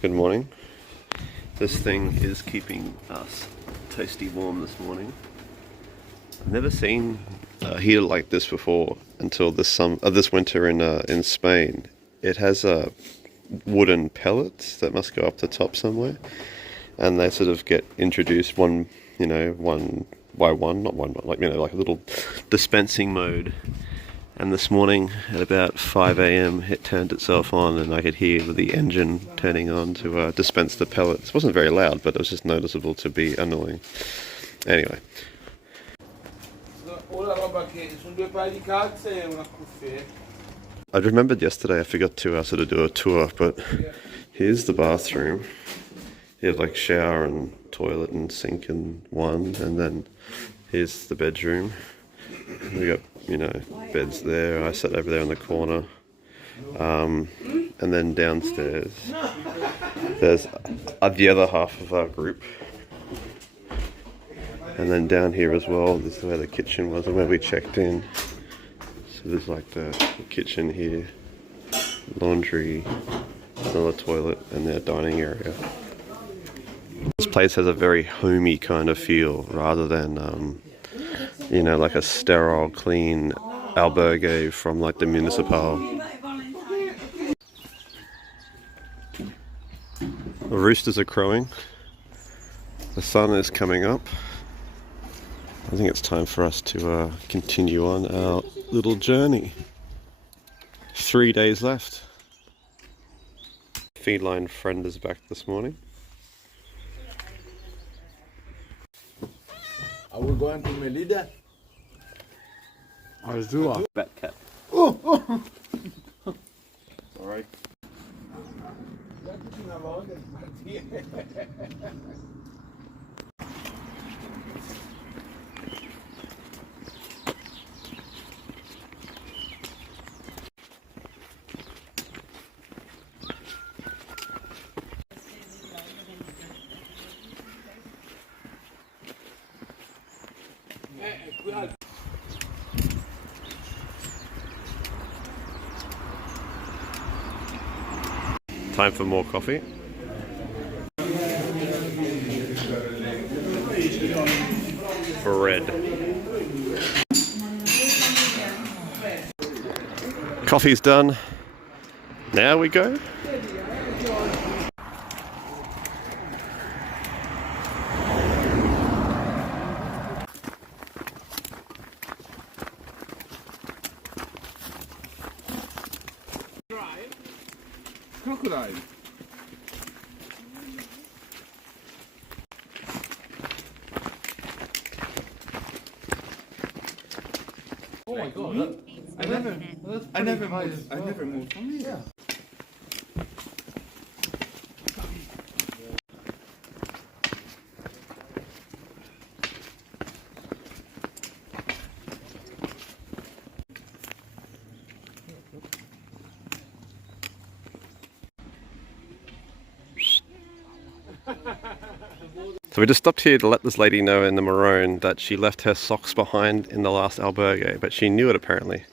Good morning. This thing is keeping us toasty warm this morning. I've never seen a heater like this before until this winter in Spain. It has wooden pellets that must go up the top somewhere, and they sort of get introduced one by one, not one, like like a little dispensing mode. And this morning at about 5 a.m. it turned itself on, and I could hear the engine turning on to dispense the pellets. It wasn't very loud, but it was just noticeable to be annoying. Anyway. I remembered yesterday I forgot to sort of do a tour, but here's the bathroom. You have like shower and toilet and sink in one, and then here's the bedroom. We got beds there. I sat over there in the corner, and then downstairs there's the other half of our group, and then down here as well, this is where the kitchen was and where we checked in. So there's like the kitchen here, laundry, another toilet, and their dining area. This place has a very homey kind of feel rather than like a sterile, clean albergue from like the Municipal. The roosters are crowing. The sun is coming up. I think it's time for us to continue on our little journey. 3 days left. Feline friend is back this morning. Are we going to Melide? Arzúa. Bat cat. Oh! Sorry. Time for more coffee. Bread. Coffee's done. Now we go. Crocodile. Oh my god! I never moved from here. Yeah. So we just stopped here to let this lady know in the maroon that she left her socks behind in the last albergue, but she knew it apparently.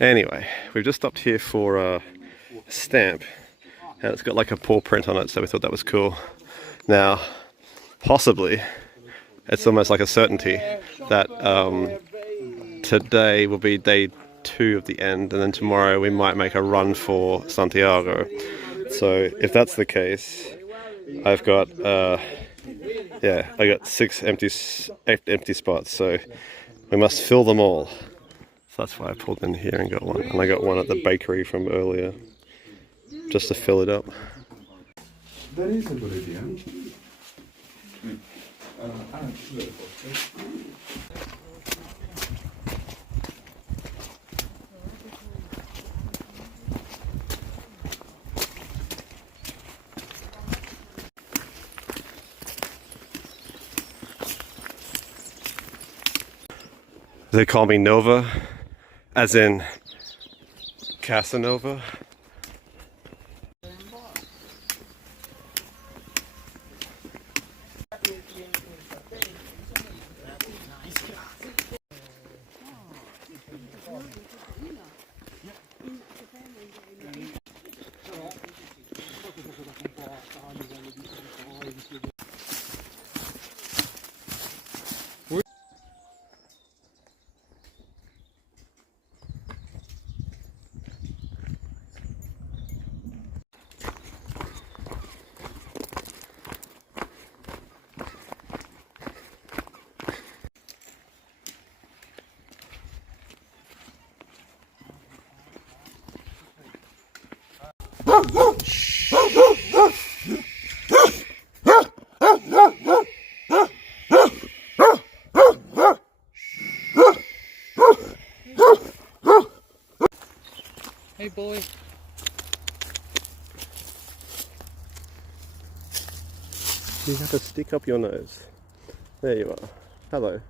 Anyway, we've just stopped here for a stamp, and it's got like a paw print on it, so we thought that was cool. Now, possibly, it's almost like a certainty that today will be day 2 of the end, and then tomorrow we might make a run for Santiago. So if that's the case, I've got I got 6 empty spots, so we must fill them all. So that's why I pulled in here and got one. And I got one at the bakery from earlier, just to fill it up. That is a good idea. They call me Nova, as in Casanova. Hey boy. You have to stick up your nose. There you are. Hello.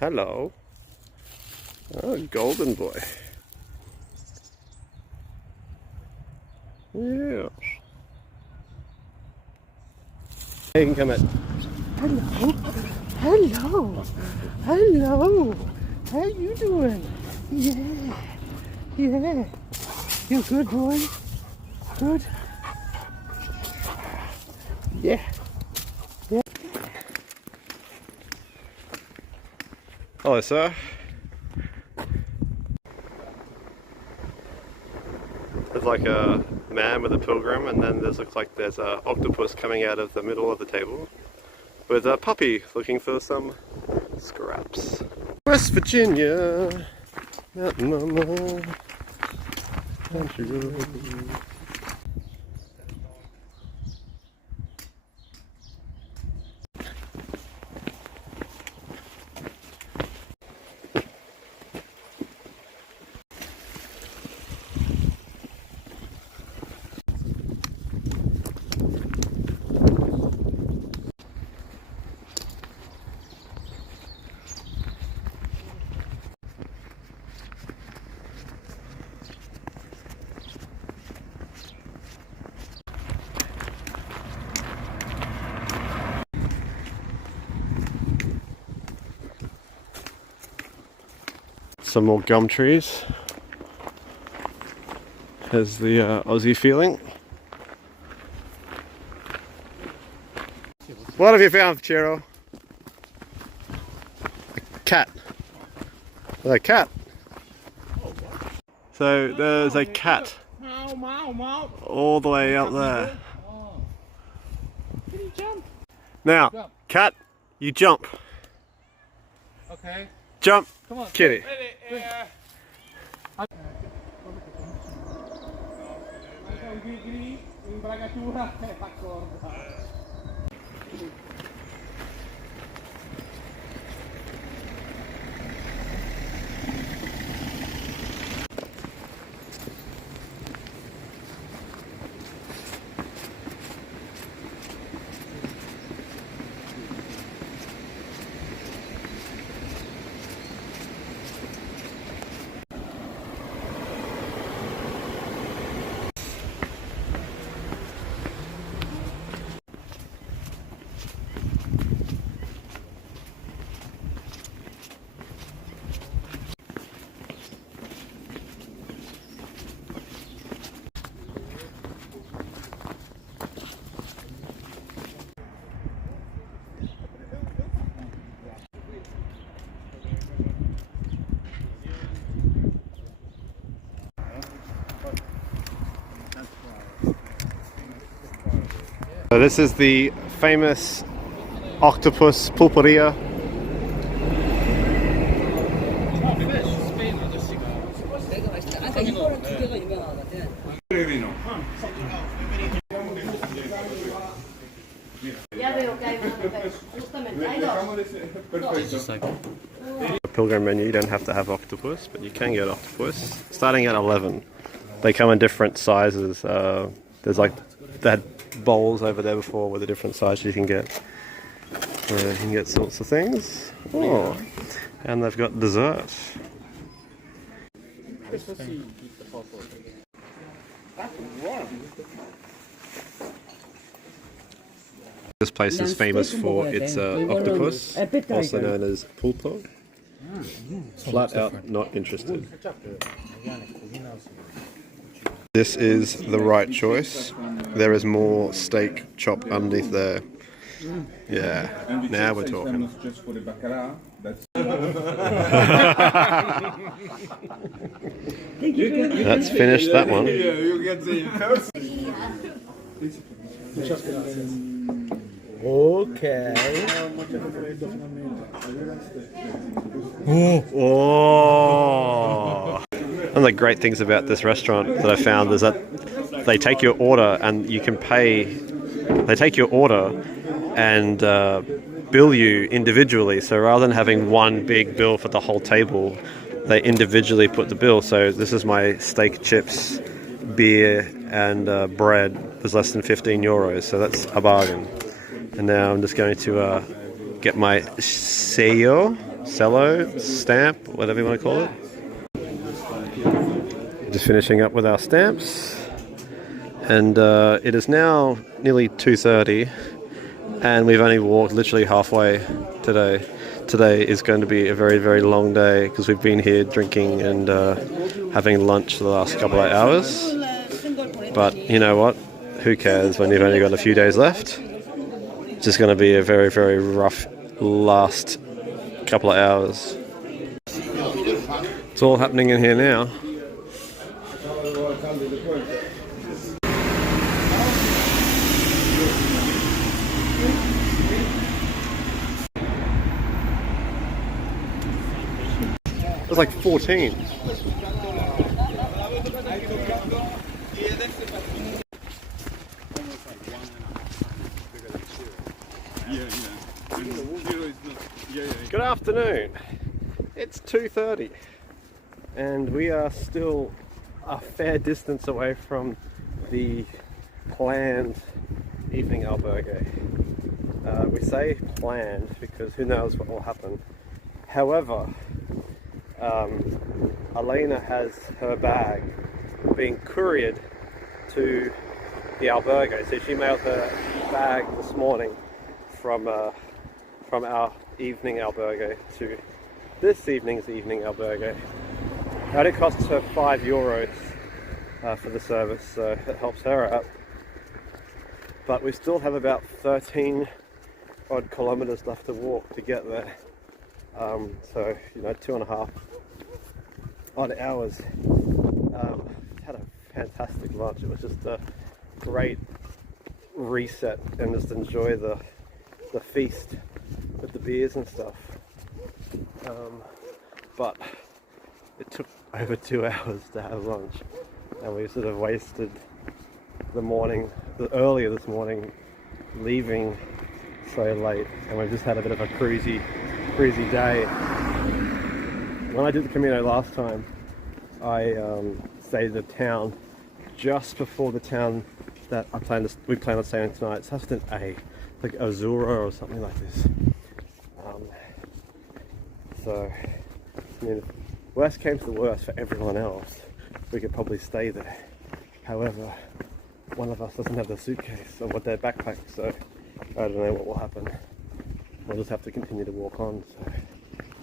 Hello. Oh, golden boy. Yeah. You can come in. Hello, hello, hello. How you doing? Yeah, yeah. You good, boy? Good. Yeah. Hello, sir. There's like a man with a pilgrim, and then looks like there's an octopus coming out of the middle of the table with a puppy looking for some scraps. West Virginia, Mountain Mama. Country. Some more gum trees. Has the Aussie feeling. What have you found, Chiro? A cat. A cat. So there's a cat all the way up there. Can you jump? Now, cat, you jump. Okay. Jump, Come on. kitty. So this is the famous octopus pulperia. A pilgrim menu, you don't have to have octopus, but you can get octopus. Starting at 11. They come in different sizes. There's like, they had bowls over there before with the different sizes you can get. You can get sorts of things. Oh, and they've got dessert. This place is famous for its octopus, also known as pulpo. Flat out not interested. This is the right choice. There is more steak chopped underneath there. Yeah, now we're talking. That's finished that one. Okay. Oh. One of the great things about this restaurant that I found is that they take your order and you can pay. They take your order and bill you individually. So rather than having one big bill for the whole table, they individually put the bill. So this is my steak, chips, beer, and bread. Was less than 15 euros. So that's a bargain. And now I'm just going to get my cello stamp, whatever you want to call it. Just finishing up with our stamps. And it is now nearly 2:30, and we've only walked literally halfway today. Today is going to be a very, very long day because we've been here drinking and having lunch for the last couple of hours. But you know what? Who cares when you've only got a few days left? It's just going to be a very, very rough last couple of hours. It's all happening in here now. It was like 14. Good afternoon. It's 2:30 and we are still a fair distance away from the planned evening albergue. We say planned because who knows what will happen. However, Elena has her bag being couriered to the albergue. So she mailed her bag this morning from our evening albergue to this evening's evening albergue. It only costs her €5 for the service, so that helps her out. But we still have about 13 odd kilometers left to walk to get there. So, 2.5 odd hours. Had a fantastic lunch. It was just a great reset and just enjoy the feast with the beers and stuff. But it took over 2 hours to have lunch, and we sort of wasted earlier this morning, leaving so late, and we've just had a bit of a cruisy day. When I did the Camino last time, I stayed in a town just before the town that we plan on staying tonight. So that's like Arzúa or something like this. So, if worst came to the worst for everyone else, we could probably stay there. However, one of us doesn't have the suitcase or their backpack, so I don't know what will happen. We'll just have to continue to walk on. So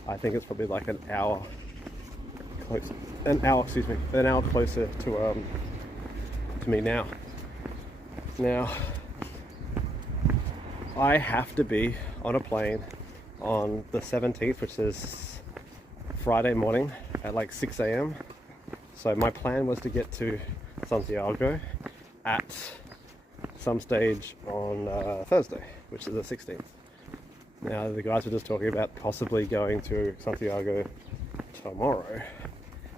I think it's probably like an hour closer to me now. Now, I have to be on a plane on the 17th, which is Friday morning at like 6 a.m. So my plan was to get to Santiago at some stage on Thursday, which is the 16th. Now the guys were just talking about possibly going to Santiago tomorrow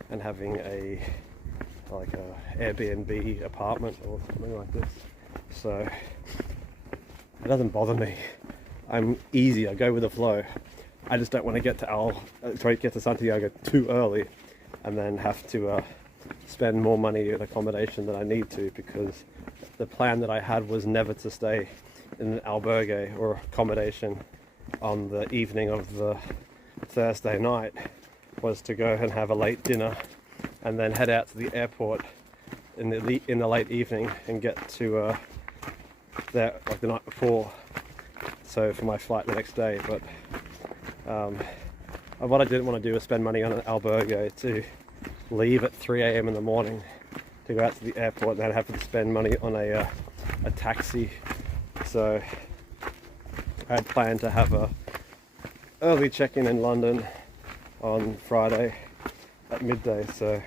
and having a Airbnb apartment or something like this. So it doesn't bother me. I'm easy. I go with the flow. I just don't want to get to Santiago too early and then have to spend more money in accommodation than I need to, because the plan that I had was never to stay in an albergue or accommodation on the evening of the Thursday night. Was to go and have a late dinner and then head out to the airport in the late evening and get to there like the night before, so for my flight the next day. But what I didn't want to do was spend money on an albergue to leave at 3 a.m. in the morning to go out to the airport and then have to spend money on a taxi. So I had planned to have a early check-in in London on Friday at midday, so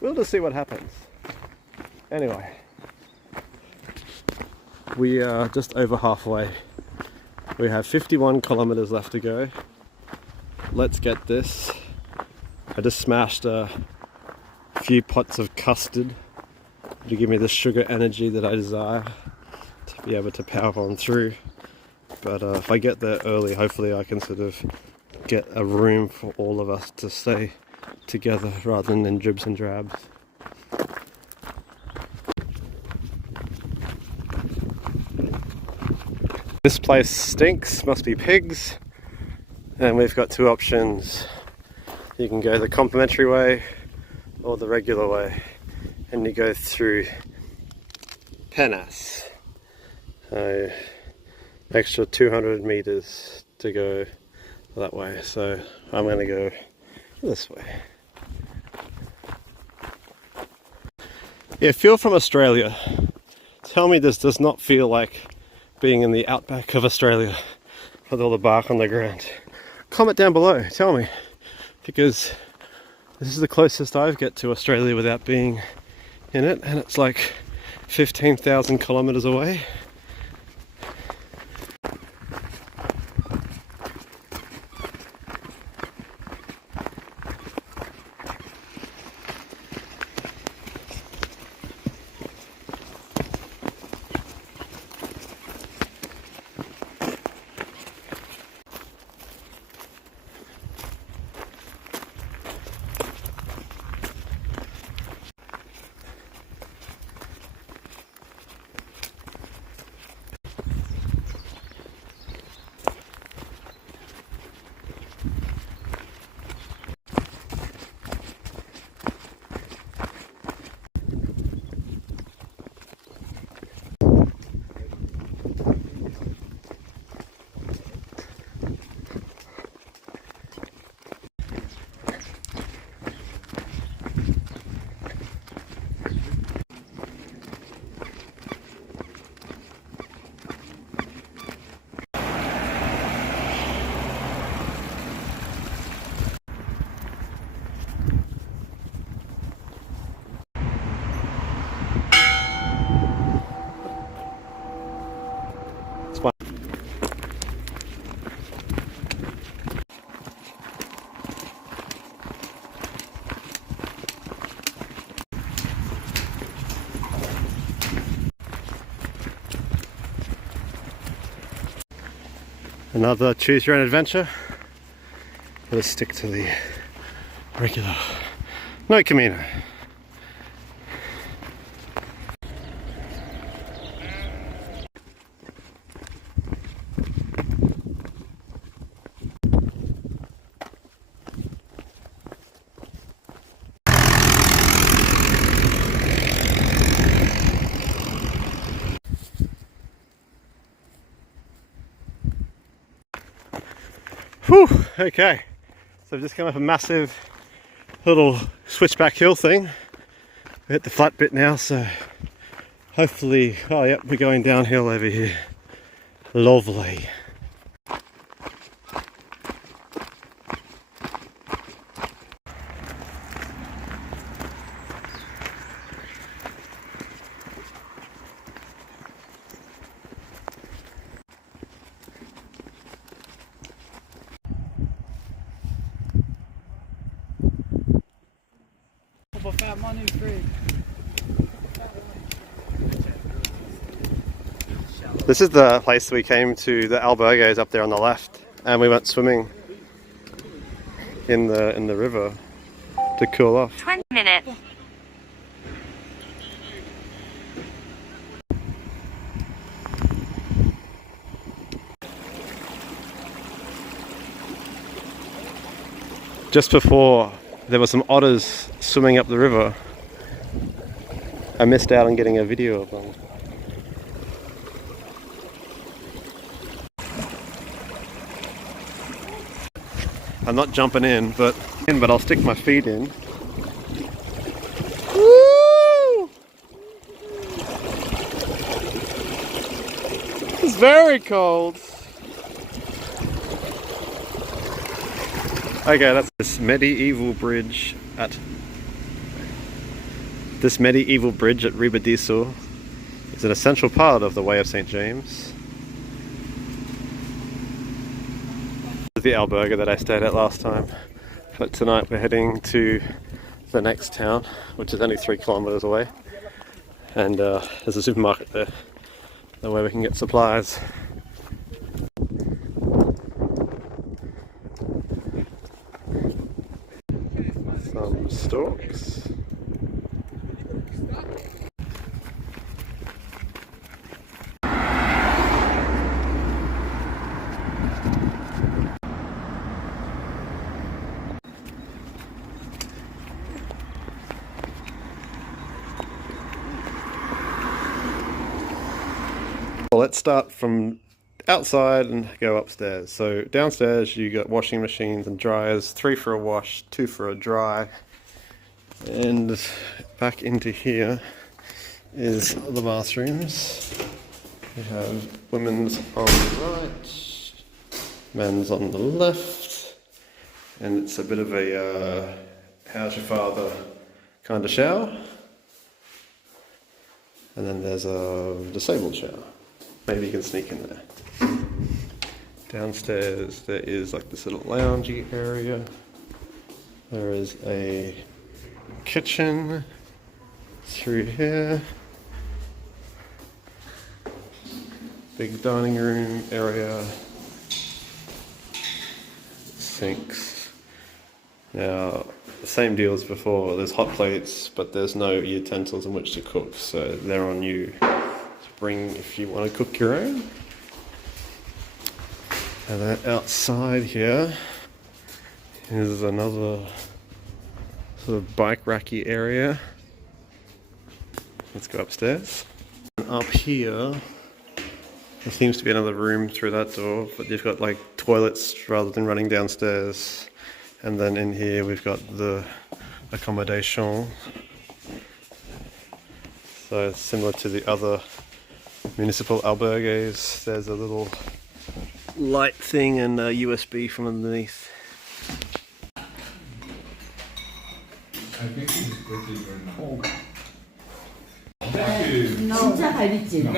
we'll just see what happens. Anyway, we are just over halfway We have 51 kilometers left to go. Let's get this. I just smashed a few pots of custard to give me the sugar energy that I desire to be able to power on through. But if I get there early, hopefully I can sort of get a room for all of us to stay together rather than in dribs and drabs. This place stinks, must be pigs. And we've got two options. You can go the complimentary way or the regular way. And you go through Penas. So, extra 200 meters to go that way. So I'm going to go this way. If you're from Australia, tell me this does not feel like being in the outback of Australia with all the bark on the ground. Comment down below, tell me, because this is the closest I get to Australia without being in it, and it's like 15,000 kilometers away. Another choose your own adventure. Let's stick to the regular. No Camino. Whew, okay, so I've just come up a massive little switchback hill thing. We hit the flat bit now, so hopefully, oh yep, we're going downhill over here. Lovely. This is the place we came to, the Albergue is up there on the left, and we went swimming in the river to cool off. 20 minutes. Just before, there were some otters swimming up the river. I missed out on getting a video of them. I'm not jumping in, but I'll stick my feet in. Woo! It's very cold. Okay, that's this medieval bridge at Ribadiso. It's an essential part of the Way of St. James. the albergue that I stayed at last time. But tonight we're heading to the next town, which is only 3 kilometers away. And there's a supermarket there, where we can get supplies. Some stalks. Well, let's start from outside and go upstairs. So downstairs you got washing machines and dryers, 3 for a wash, 2 for a dry. And back into here is the bathrooms. We have women's on the right, men's on the left, and it's a bit of a how's your father kind of shower. And then there's a disabled shower. Maybe you can sneak in there. Downstairs there is like this little loungy area. There is a kitchen through here. Big dining room area. Sinks. Now, the same deal as before. There's hot plates, but there's no utensils in which to cook, so they're on you. Bring if you want to cook your own. And then outside here is another sort of bike racky area. Let's go upstairs. And up here there seems to be another room through that door, but you've got like toilets rather than running downstairs. And then in here we've got the accommodation. So similar to the other Municipal albergues, there's a little light thing and a USB from underneath. I think he's pretty right now. 진짜 갈비찜.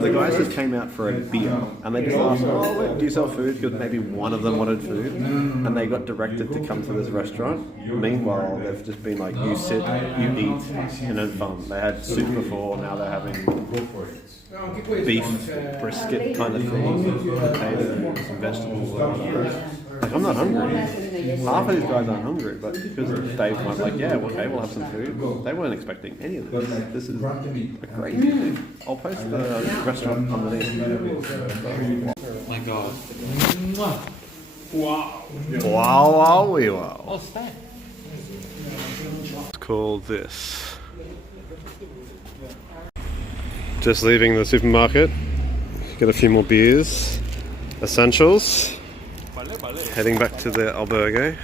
The guys just came out for a beer and they just asked, oh, wait, do you sell food? Because maybe one of them wanted food, and they got directed to come to this restaurant. Meanwhile, they've just been like, you sit, you eat, and have fun. They had soup before, now they're having beef, brisket kind of thing, potatoes, some vegetables. Like, I'm not hungry. Half of these guys aren't hungry, but because Dave was like, yeah, okay, we'll have some food. They weren't expecting any of this. This is a crazy thing. I'll post the restaurant underneath. My God. Wow, wow, wow. What's that? It's called this. Just leaving the supermarket. Get a few more beers. Essentials. Heading back to the albergue.